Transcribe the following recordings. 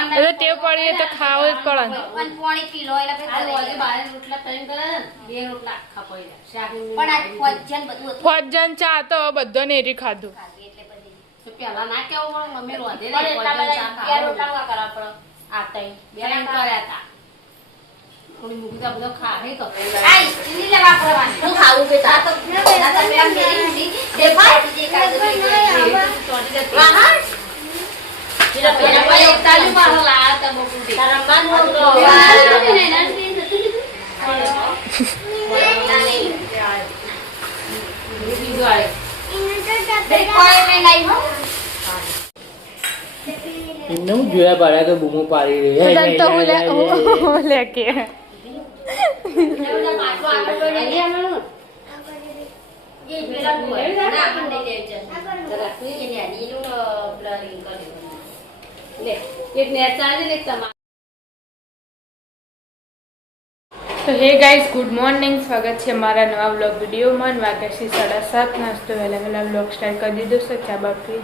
એટલે ટેવ પડીએ તો ખાવો જ પડે ને. પણ પાણી પી લો એટલે પછી આજે બારે રોટલા તૈન કરે ને, બે રોટલા આખા પડી જાય. શાક ને પણ આ ફોજન બધું હતું ફોજન ચા તો બધો નેરી ખાધું. ખાધી એટલે પછી તો પેલા ના કેવું પડે મમ્મી રોધે પણ ને એટલા ફોજન બધા ચા બે રોટલા ખાવાનું. કરવા પડે આ તઈ બે ત્રણ કર્યા હતા. થોડી મૂકી બધો ખાહે તો આ ઇસ્ત્રી લેવા પડવાની હું ખાવું કે તા તો પેલા મેરી ઉડી દેખાય જે કાઢી હા હા પેલા ભાઈ ઉતારી બહાર લાયા હતા બકુટી. તારા માન હો તો બીજું આવે. કોઈ મે નહીં હો એમને હું જોયા પાડ્યા તો બૂમો પાડી રહી. તને તો હું લે કે એવડા માટલો આગળ પડે એ આમણું એ પેલા ના આપણે દે છે જરા સુઈ ને નીનું બ્લરિંગ કરી લે એક નેચા ને એક તમા. તો હે ગાઈઝ ગુડ મોર્નિંગ, સ્વાગત છે મારા નવા વ્લોગ વિડીયોમાં. વાગ્યા છે 7:30. નાસ્તો વહેલા વ્લોગ સ્ટાર્ટ કરી દીધો છે. ચા બાપી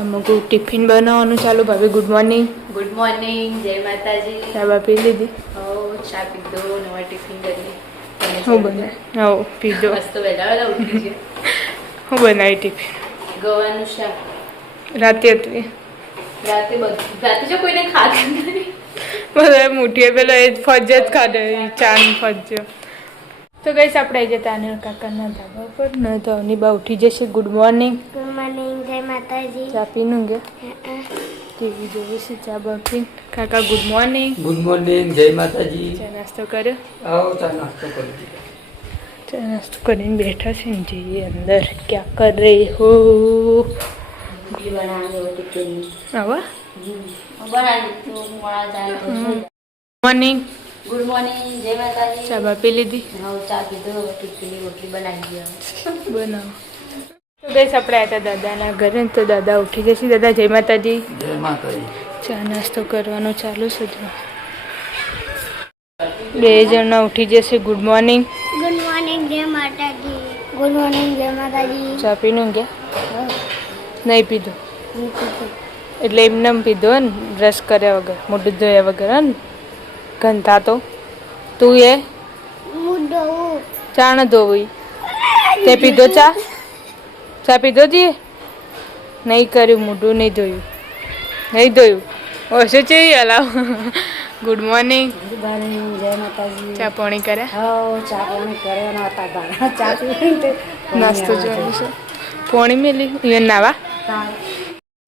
અમુક ટિફિન બનાવવાનું ચાલુ. ભાભી ગુડ મોર્નિંગ. ગુડ મોર્નિંગ, જય માતાજી. ચા બાપી લીધી. હો ચા પીધો, નવા ટિફિન કરી. હું બનાવી હો પીધો. મસ્ત વહેલા ઉઠી છે. હું બનાવી ટિફિન ગવાનું શાક રાતે હતી. રાતે બધું રાતે જો કોઈને ખાધું નથી. બધા મુઠીએ પેલો એ ફજ જ ખાધો ચા ની ફજ. તો ગઈશ આપણે આવી જતા અનિલ કાકાના ધાબા પર. ન તો અવની બા ઉઠી જશે. Good morning. ગુડ મોર્નિંગ જય માતાજી ચા પીનું કે ટીવી જોવે છે. ચા બાપી કાકા ગુડ મોર્નિંગ. ગુડ મોર્નિંગ, જય માતાજી. ચા નાસ્તો કર્યો. આવો ચા નાસ્તો કરી દીધો. ચા નાસ્તો કરીને બેઠા છે ને જઈએ અંદર. ક્યાં કર રહે હો બનાવ્યો ટિફિન આવા બનાવી દીધું મોડા જાય તો મોર્નિંગ. ગુડ મોર્નિંગ જય માતાજી ચા બાપી લીધી. હવે ચા પીધો ટિફિનની રોટલી બનાવી ગયા બનાવો. તો ગઈશ આપણે આવ્યા દાદાના ઘરે ને તો દાદા ઉઠી જશે. દાદા જય માતાજી. જય માતાજી. ચા નાસ્તો કરવાનો ચાલુ છે. બે જણા ઉઠી જશે. Good morning. ગુડ મોર્નિંગ જય માતાજી ગુડ મોર્નિંગ જય માતાજી ચા પીનું ગયા નહીં પીધો એટલે એમને પીધો ને બ્રશ કર્યા વગર, મોઢું ધોયા વગર. ને ગંધા તો તું એ મુડો ચા ન ધોવી તે પીધો. ચા ચા પીધો તીએ નહીં કર્યું. મોઢું નહીં ધોયું. નહીં ધોયું ઓછું છે હલાવ. Good morning. ગુડ મોર્નિંગ જય માતાજી ચા પાણી કર્યા. હા ચા પાણી કર્યા હતા ગાણા ચા પીને નાસ્તો જોવાનું છે. પાણી મેલી એ નાવા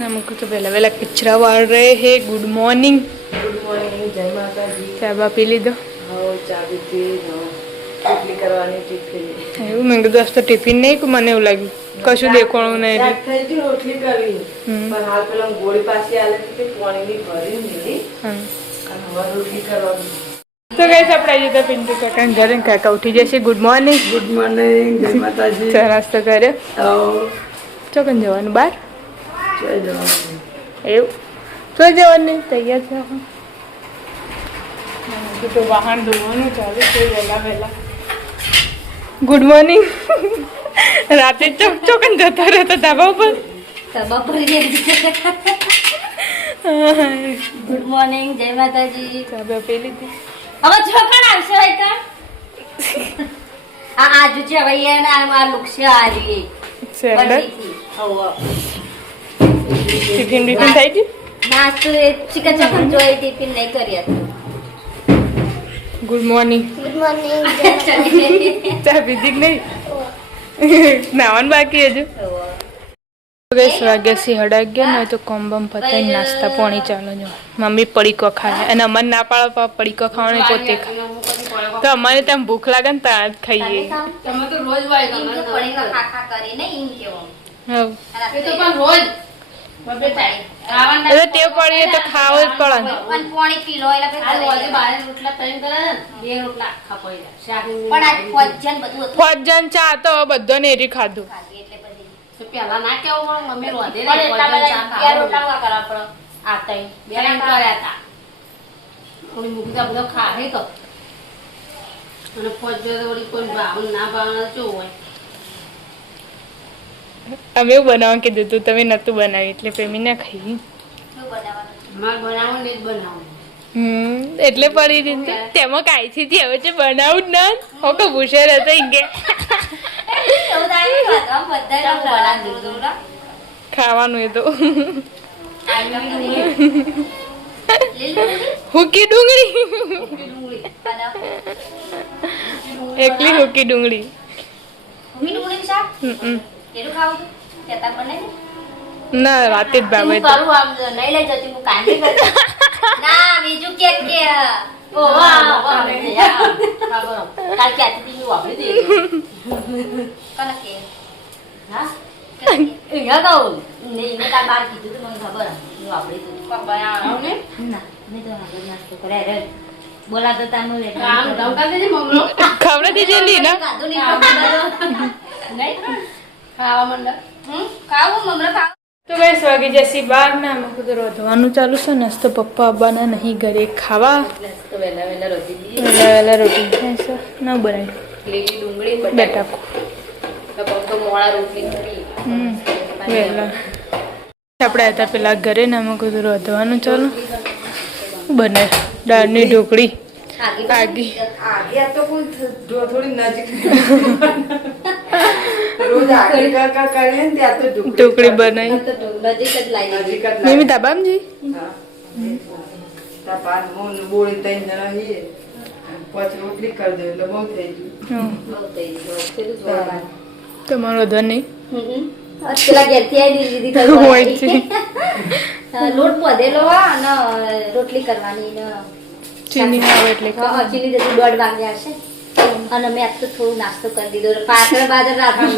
અમુક તો પહેલા પહેલા કચરા વાળ રહે હે. Good morning. ગુડ મોર્નિંગ, જય માતાજી. ચા બા પી લીધો. હો ચા પીધી, રોટલી કરવાની ટિફિન. એવું મેં કીધું આજ તો ટિફિન નહીં. મને એવું લાગ્યું કશું દેખાણું નહીં. શાક થઈ ગયું, રોટલી કરવી. પણ હાલ પેલા ગોળી પાસે આલે કે પાણીની ભરી નહીં હમ. અને હવે રોટલી કરવાની. તો ગાઈસ આપણે આવી જતા પિન્ટુ કાકા ઘરે. કાકા ઉઠી જશે. Good morning. ગુડ મોર્નિંગ, જય માતાજી. ચા નાસ્તો કર્યો. આવો ચોકન જવાનું બહાર જય જવાનું. એવું તો જવાનું તૈયાર છે. તો વાહન ધોવાનું ચાલુ છે વહેલા વહેલા. Good morning. રાતે ચોકન જતા રહેતા ધાબા ઉપર. બપોરે ગુડ મોર્નિંગ જય માતાજી ચા બા પી લીધી. હવે છોકરા આવશે ભાઈ કા આ આજુ છે ભાઈ એના આ લુક છે આજી સેન્ડર બનીથી હવે ટિફિન બિફિન થઈ ગયું. નાસ્તો એ ચિકન ચકન જોઈ ટિફિન નહીં કરી હતી ગુડ મોર્નિંગ. ગુડ મોર્નિંગ ચા પીધી કે નહીં? નાવાનું બાકી હજુ. ગઈસ વાગ્યા સી 11:30 ને તો કોમ્બમ પતાઈ નાસ્તા પાણી ચાલો જો. મમ્મી પડીકો ખાય અને અમને ના પાડો પડીકો ખાવાનું પોતે ખાય. તો અમારે ત્યાં ભૂખ લાગે ને ત્યાં જ ખાઈએ. તમે તો રોજ વાય ઇન તો પડીકા ખાખા કરી ને ઇન કેવો હવ એ તો પણ રોજ બબે ટાઈમ ખાવાના એટલે ટેવ પડીએ તો ખાવો જ પડે ને. પણ પાણી પી લો એટલે આ રોજે પછી બારે રોટલા તૈન કરે ને, બે રોટલા આખા પડી જાય. શાક ને પણ આ ફોજન બધું હતું ફોજન ચા તો બધો નેરી ખાધું. ખાધી એટલે પછી તો પેલા ના કેવું પડે મમ્મી રોધે પણ ને એટલા ફોજન બધા ચા બે ખાવાનું. રોટલા કરવા પડે આ તઈ બે ત્રણ કર્યા હતા. થોડી મૂકી બધો ખાહે તો અને ફોજન વળી કોઈ ભાવ ના ભાવ જો હોય. અમે એવું બનાવવા કીધું તું તમે નતું બનાવી એટલે પેમી ના ખાઈ. શું બનાવવાનું મારે બનાવવું ને જ બનાવવું. એટલે પડી રીતે તેમાં કાંઈથી થી હવે છે બનાવું જ ના હોકો ભૂષે રહેતો કે એવું થાય ને વાતમાં બધાય રંગ બનાવી દીધું ને. ખાવાનું એ તો લીલું હુકી ડુંગળી ડુંગળી એકલી હુકી ડુંગળી ડુંગળી શાક હમ. એટલું ખાવું તું? કહેતા પણ નહીં. ના વાતે જ હું બાબત કરું આમ નહીં લઈ જતી હું કાંઈ નહીં કરતી. ના બીજું કે કાલ ક્યાંથી તી મેં વાપરી દીધી. કોને કે? હા? અહીંયા કહું. નહીં, મેં તાર બહાર કીધું તું મને ખબર. મેં વાપરી દીધું. બનાવવાનું ને ના, મેં તો આગળ નાસ્તો કર્યા રે. બોલાતો તા મને એટલે આમ ધમકા દેજે મમ્મી. ખવડે દીધેલી ને ખાધું નહીં ખાધું. નહીં ખાવા માંડે. ખાવું મમરા ખાવું. તો ભાઈ વાગી જશે 12 ના અમે કીધું રોધવાનું ચાલુ છે ને તો પપ્પા આવવાના નહીં ઘરે ખાવા તો વહેલા વહેલા રોટી દીધી. વહેલા રોટી થાય છે ના બનાવી લીલી ડુંગળી બટાકું તો મોળા રોટલી કરી. વહેલા આપણે હતા પેલા ઘરે ને અમે કીધું રોધવાનું ચાલુ બને દાળની ઢોકળી આગી આગે તો કોઈ થોડી નજીક રોજ આગે કાકા કરે ને ત્યાં તો ઢોકળી બનાવી તો નજીક જ લાવી નજીક જ મમ્મી તાબામજી હા તાપાન મોન બોળી તઈ જણા હી પછી રોટલી કરી દે એટલે બહુ થઈ ગયું બહુ થઈ ગયું. પેલું જોવાનું. તમારો ધન નહીં પેલા ઘેરથી આઈ દીધી હોય છે. લોટ બધેલો અને રોટલી કરવાની ને ચીની આવે એટલે ચીની જતી 1:30 વાગ્યા હશે અને મેં આજ તો થોડું નાસ્તો કરી દીધો પાછળ બાજર રાતનું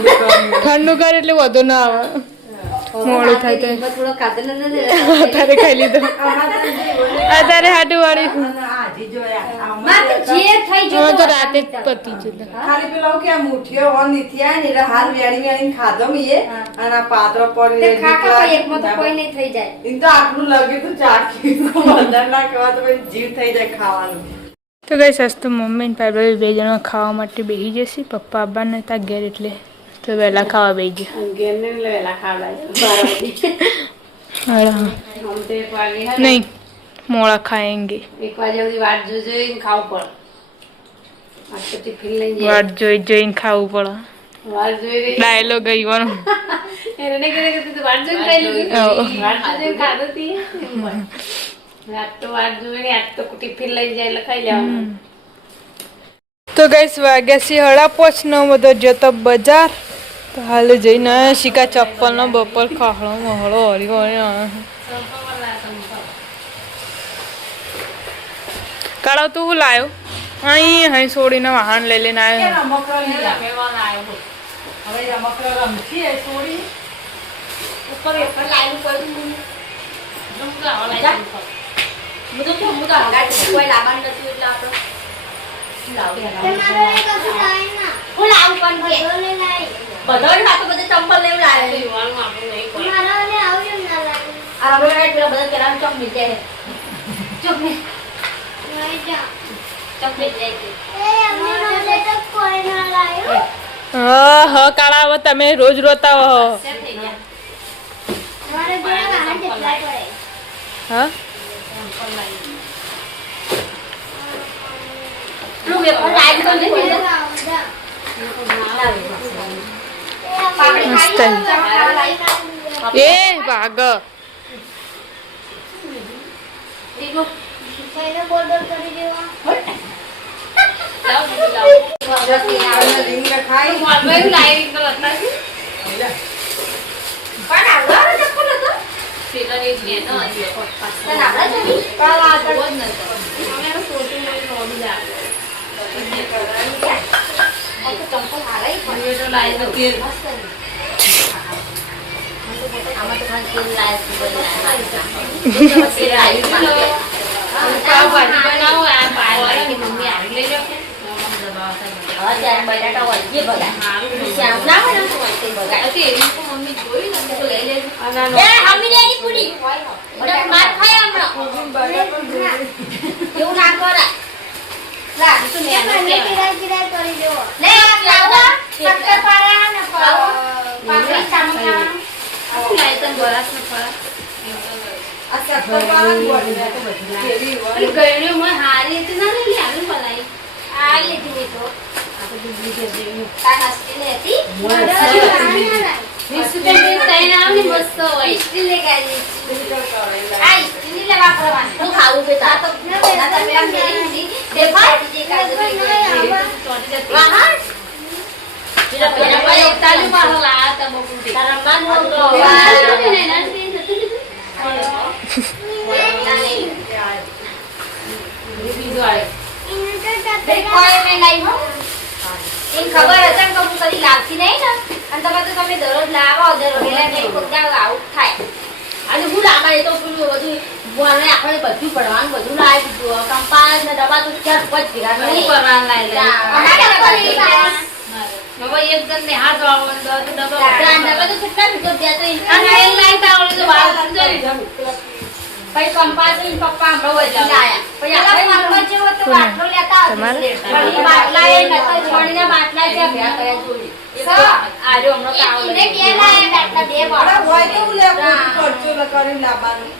ઠંડુ કરે એટલે વધુ ના આવે મોડું થાય તો થોડો કાદર અત્યારે ખાઈ લીધું અત્યારે હાટું વાળી આજી જોયા જે થઈ હવે તો જતો રાતે જ પતી જતા ખાલી પેલો કે મુઠિયો ઓન નીથી આ ને એટલે હાલ વેણી વેણી ખાધો મીએ અને આ પાત્ર પડી તે ખાખા કોઈ એકમાં તો કોઈ નહીં થઈ જાય ઈ તો આટલું લાગ્યું તું ચાખી અંદર ના ખાવા તો પછી જીવ થઈ જાય ખાવાનું તો ગઈ સસ્તું મમ્મી ને પાઇબ્રેલ 2 જણા ખાવા માટે બેસી જશે પપ્પા આવવાના હતા ઘેર એટલે તો વહેલા ખાવા બેસી ગયા ઘેર ને વેલા ખાવા લાગ્યા. હા આમ તો 1 વાગે હે ને, નહીં મોડા ખાएंगे 1 વાગ્યા સુધી વાટ જોઈને ખાવું પડે. આજ તો ટિફિન લઈને જાય. વાટ જોઈને ખાવું પડે વાટ જોઈ રહી ડાયલોગ ગઈવાનો એને નહીં કરે કે તું વાટ જોઈને ખાઈ લીધી. હા. વાટ જોઈને ખાધું તી. આજ તો વાટ જોઈને આજ તો ટિફિન લઈને જાય એટલે ખાઈ લેવાનું. તો ગઈસ વાગ્યા છે 8:30 બધો જતો બજાર તો હાલ જઈને શીખા ચપ્પલ નો બપોર ખાહળો મહળો હળી કાળો તું હું લાયો અહીં છોડીને વાહન લઈ લઈને આવ્યો રમકડા લીધા હવે રમકડા રમતી એ છોડી ઉપર લાઈન પડ્યું બધું કોઈ લાવવાનું નથી એટલે આપણે હું લાવું પણ બધા બધે ચંપલ લેવું લાવે પીવાનું આપણું નહીં પડે. આ રમકડા પેલા બધા પેલા ચોક મિલ જાય ચોક ને ચોક મિલ જાય હા કાળા હવે તમે રોજ રોતા હો સેટ થઈ ગયા હા તું વેફર લાઈન તો નહીં પાપડી મસ્ત. ખાઈ એ ભાગ રીંગ ખાઈ મોબાઈલ લાઈવ તો હતા કે પણ આવડો ચપ્પલ હતો પેલા એક બે તો હજી તને આવડે છે પણ આ તો બહુ જ નતો. અમે એનો ફોટો લઈને રોડી લાવ્યો. ચંપલ હારાઈ પણ એ તો લાઈવ તો તેલ આમાં તો ખાલી તેલ લાય છે પાવભાજી બનાવો આ પાવભાજી મમ્મી આવી લઈ લો કે હવે ત્યારે બટાટા વળગીએ બગા શ્યામ ના હોય ને તો વળગે બગા તો એવી તો મમ્મી જોઈ ને તો લઈ લેજો એ હમી લેની પૂરી બટા માર ખાય હમણાં એવું ના કરા લા તું મે લે લાવો પત્તર પારા ને પાપડી સામા લાઈ તન બરાસ ને ફરા આ શક્કરપારા બોલી ને તો બધું કેવી હોય. ગયડી માં હારી હતી ના ને આલુ બનાવી આ લીધી મેં તો આ તો બીજી જેવી તાર હસ્તી હતી વિસ રૂપિયા તૈન આવની મસ્ત હોય સ્ટીલ લે ગાડી આ સ્ટીલ લે વાપરવાની તું ખાવું કે તા તો ના તમે આમ મેરી તે ફાટી જે કાજે વાહ જીરા પેલા પર એક તાલી માં લાયા તા બકુટી તારા મન હો તો ને ના તે જતું બીજો આવે કોઈ મે નહીં હો इन खबर હતા કે હું કદી લાગતી નહીં ને અને તમે દરરોજ લાવો દરરોજ એટલે નહીં કોકના આઉટ થાય અને હું લાવા એ તો પેલું બધું બોલને આપણે બધું પડવાનું બધું લાવી દીધું કંપાસ ને ડબ્બા તો ચાર પાંચ ભેગા કરી કરવાનું લાવી હવે એક ગન ને હાથ વાળવાનો તો ડબ્બા ડબ્બા તો કેટલા ભીગો ત્યાં તો અને એ લાઈટ આવડે તો બહાર જઈ જમ પછી કંપાસ ની પપ્પા હમણાં વધી લાયા પછી આપણે મારવા જેવો તો બાટલો લેતા પછી બાટલા એ નતો છોડીને બાટલા છે ભ્યા કર્યા જોડી આજો હમણાં કાવ ને કે લાયા બાટલા બે અરે બાટલા હોય તો હું લે ખર્ચો ન કરીને લાવવાનું.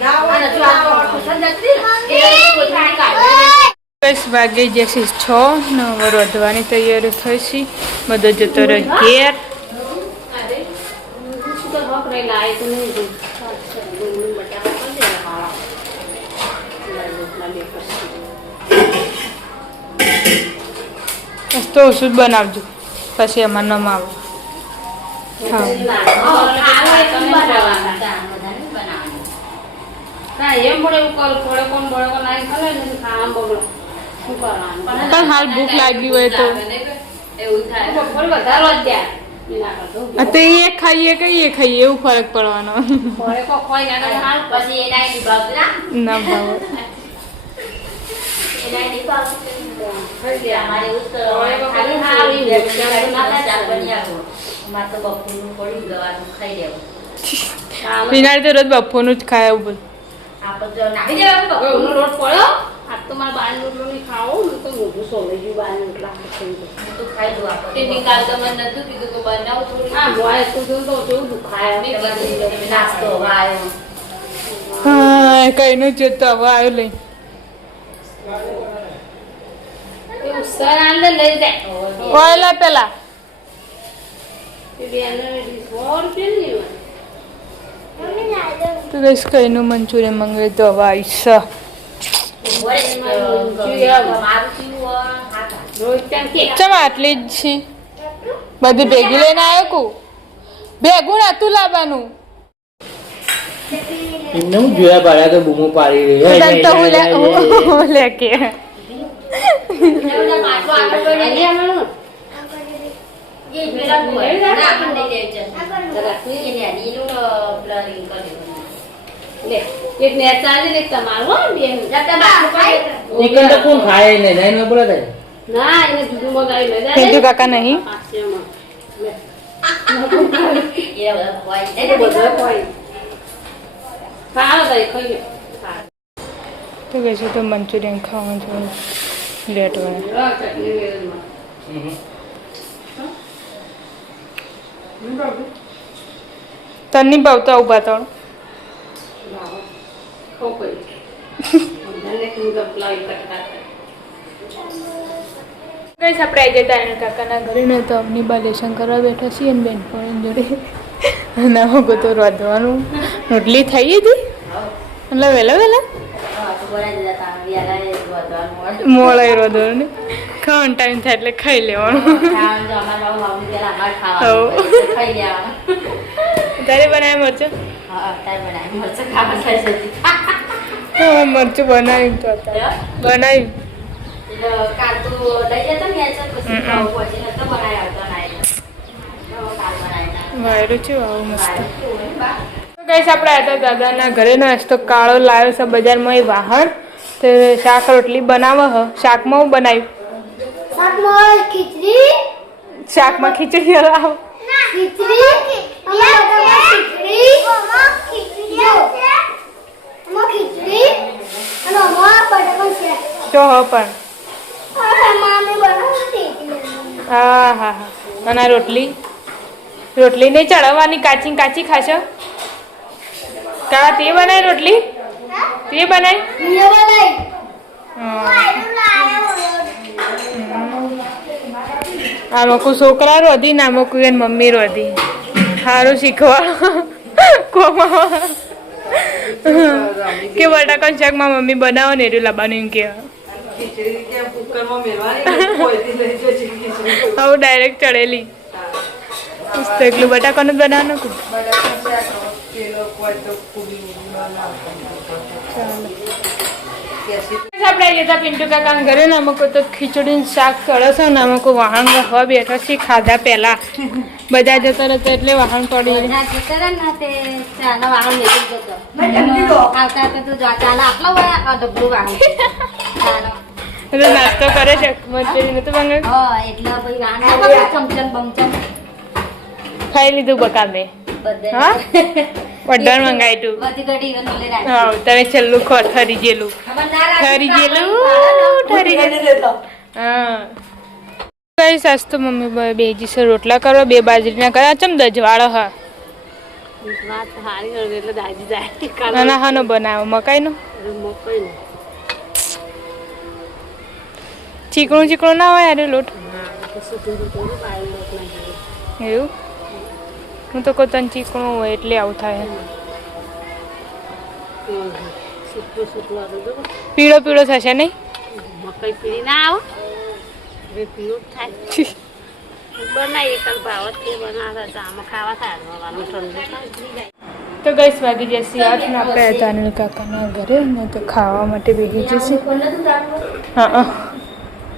ના હોય અને તો જો આ ના ટ્યુશન જતી એ કોથળી કાઢી બસ વાગે જશે 6 ને હવે રોધવાની તૈયારી થઈ છે બધો જતો રહ્યો ઘેર અરે શું તો હક રહી લાય તો નહીં જો બટાકા પણ દે મારા બસ તો ઓછું જ બનાવજો પછી અમાર ન આવે પણ હાલ ભૂખ લાગી હોય તો આ તો એ ખાઈએ કઈ એ ખાઈએ એવું ફરક પડવાનો પછી એના નિભાવતું ના ભાવે એના નિભાવતું અમારે એવું મારે તો બપોરનું પડ્યું દવાનું ખાઈ દેવું વિનાર તો રોજ બપોરનું જ ખાય એવું બધું આપણે જો નાખી દેવાનું બપોરનું રોટ પડ્યો આ તો મારા બાર રોટલો નહીં ખાવો હું તો મોઢું સોલાઈ ગયું બાર રોટલા ખાઈ ગયું તો ખાઈ દઉં આપણે તેની કાલ તો મને નતું કીધું કે બનાવું થોડું હા બોય તો કેવું દુખાય તમે નાસ્તો હવે આવ્યો હા કઈનું જ તો હવે આવ્યો લઈ એવું સર અંદર લઈ જાય ઓયલા પેલા તો ગઈશ કઈનું મંચુરિયન મંગાવી તો હવે આવીશ ચમ આટલી જ છે બધી ભેગી લઈને આવ્યો કુ ભેગું નતું લાવવાનું એમને હું જોયા પાડ્યા તો બૂમો પાડી રહી તો હું લે કે એક ને ચાલે ને તમારું ચિકન તો કોણ ખાય ને નહીં ન બોલે થાય ના એને જુદું મગાવી લે પિન્ટુ કાકા નહીં તો ગઈશું તો મંચુરિયન ખાવાનું છે લેટ વાળા તને નહીં ભાવતા ઉભા તો ગઈશ આપણે આવી જતા એને કાકાના ઘરે ને તો અમની બા લેસન કરવા બેઠા છીએ ને બેનપણી જોડે ના હોગો તો રોધવાનું રોટલી થઈ હતી એટલે વહેલા મોળાઈ રોધવાનું ને ખાવાનો ટાઈમ થાય એટલે ખાઈ લેવાનું તારે બનાવે મરચું હા મરચું બનાવ્યું તો બનાવ્યું વાયરું છે આવું મસ્ત કઈ આપણે હતા દાદાના ઘરે નાસ્તો કાળો લાવ્યો છે બજારમાં એ વાહણ તો શાક રોટલી બનાવો હ શાકમાં હું બનાવ્યું શાકમાં ખીચડી લાવો જો હ પણ હા હા હા અને રોટલી રોટલી નહીં ચડાવવાની કાચી કાચી ખાશો કા તે બનાવી રોટલી તે બનાવી આમાં કોઈ છોકરા રોધી ને આમાં કોઈ મમ્મી રોધી સારું શીખવા કોમાં કે બટાકા શાકમાં મમ્મી બનાવો ને એટલું લાવવાનું એમ કે ખીચડી ત્યાં કુકરમાં મેળવાની કોઈથી લઈ જશે ખીચડી હવે ડાયરેક્ટ ચડેલી તો એકલું બટાકાનું જ બનાવવાનું કે બટાકા શાક પેલો કોઈ તો પૂરી બનાવવાનું આપણે લેતા પિન્ટુ કાકા ઘરે ને અમુક તો ખીચડી શાક ચડે છે ને અમુક વાહન હવે બેઠા છીએ ખાધા પહેલા બધા જતા રહેતા એટલે વાહન પડી એટલે નાસ્તો કરે છે મંચુરિયન નતું મંગાવ્યું ખાઈ લીધું બકા મેં હા વડાણ મંગાવ્યું હા તમે છેલ્લું ઠરી ગયેલું હા કઈ સસ્તું મમ્મી બે જીસે રોટલા કરો બે બાજરીના કર્યા ચમ દજવાળો હા નાના હાનો બનાવો મકાઈનો ચીકણું ચીકણું ના હોય યાર લોટ એવું હું તો કોઈ તને ચીકણું હોય એટલે આવું થાય પીળો પીળો થશે નહીં મકાઈ પીળી ના આવો હવે પીળું થાય બનાવીએ કાલ ભાવત કે બનાવે આમાં ખાવા થાય ઠંડુ તો ગઈસ વાગી જશે 8 ને આપણે અનિલ કાકાના ઘરે ને તો ખાવા માટે બેસી જશે હા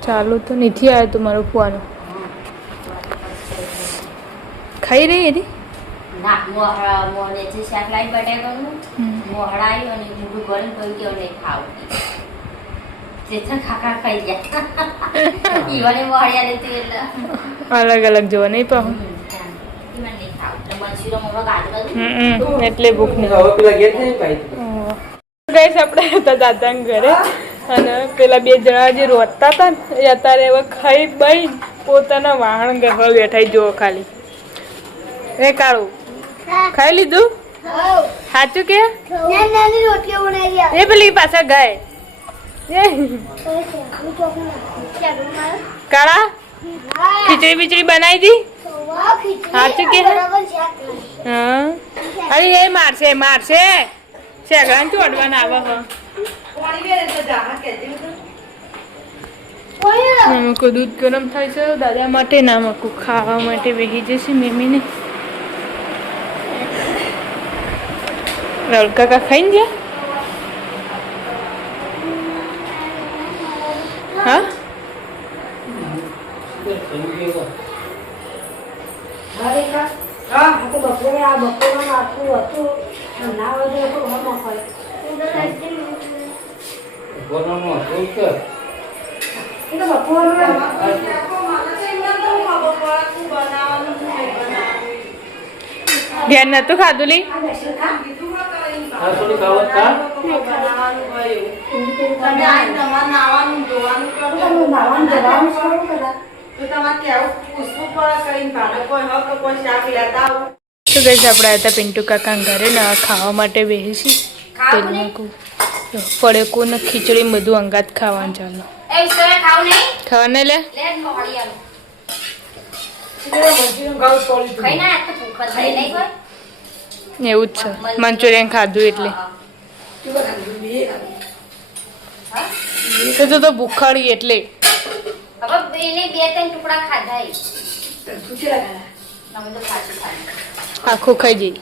ચાલુ તો નથી આવ્યો તો મારો ફોન ખાઈ રહી હતી ના મોહળા છે શાક લાઈ બટાકાનું મોહળાઈ અને ઊંડું ગરમ કરી કે નહીં ખાવું જેથા ખાખા ખાઈ ગયા ઈવાને મોહળિયા લેતી એટલે અલગ અલગ જોવા નહીં પાહું ઈવાને નહીં ખાવું તો મંચુરિયન મોહળો ગાજર એટલે ભૂખ નહીં હવે પેલા ગેસ નહીં પાઈ ગઈસ આપણે હતા દાદાના ઘરે અને પેલા બે જણા જે રોતા હતા ને એ અત્યારે હવે ખાઈ બઈ પોતાના વાહણ ગવા બેઠા જુઓ ખાલી એ કાળું ખાઈ લીધું સાચું કે એ પેલી પાછા ગાય કાળા ખીચડી બીચડી બનાવી દી સાચું કે હા અરે એ મારશે શેગડા ચોડવાના આવે હા દૂધ ગરમ થાય છે દાદા માટે ના મકું ખાવા માટે બેસી જશે મેમીને રાहुल કાકા ખાઈને ગયા હા ધ્યાન નતું ખાધું લી થોડી ખાવત ખા તો ગઈશ આપણે હતા પિન્ટુ કાકા ઘરે ને ખાવા માટે બેસી તેલમાં પડે કોને ખીચડી બધું અંગાત ખાવાનું ચાલો ખાવાને લે એવું જ છે મંચુરિયન ખાધું એટલે તો ભૂખાડી એટલે આખું ખાઈ જઈ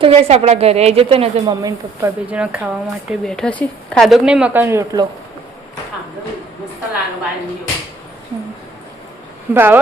તો ગઈશ આપણા ઘરે આવી જતો ને તો મમ્મી ને પપ્પા બે જણા ખાવા માટે બેઠા છે ખાધો કે નહીં મકાન રોટલો ભાવ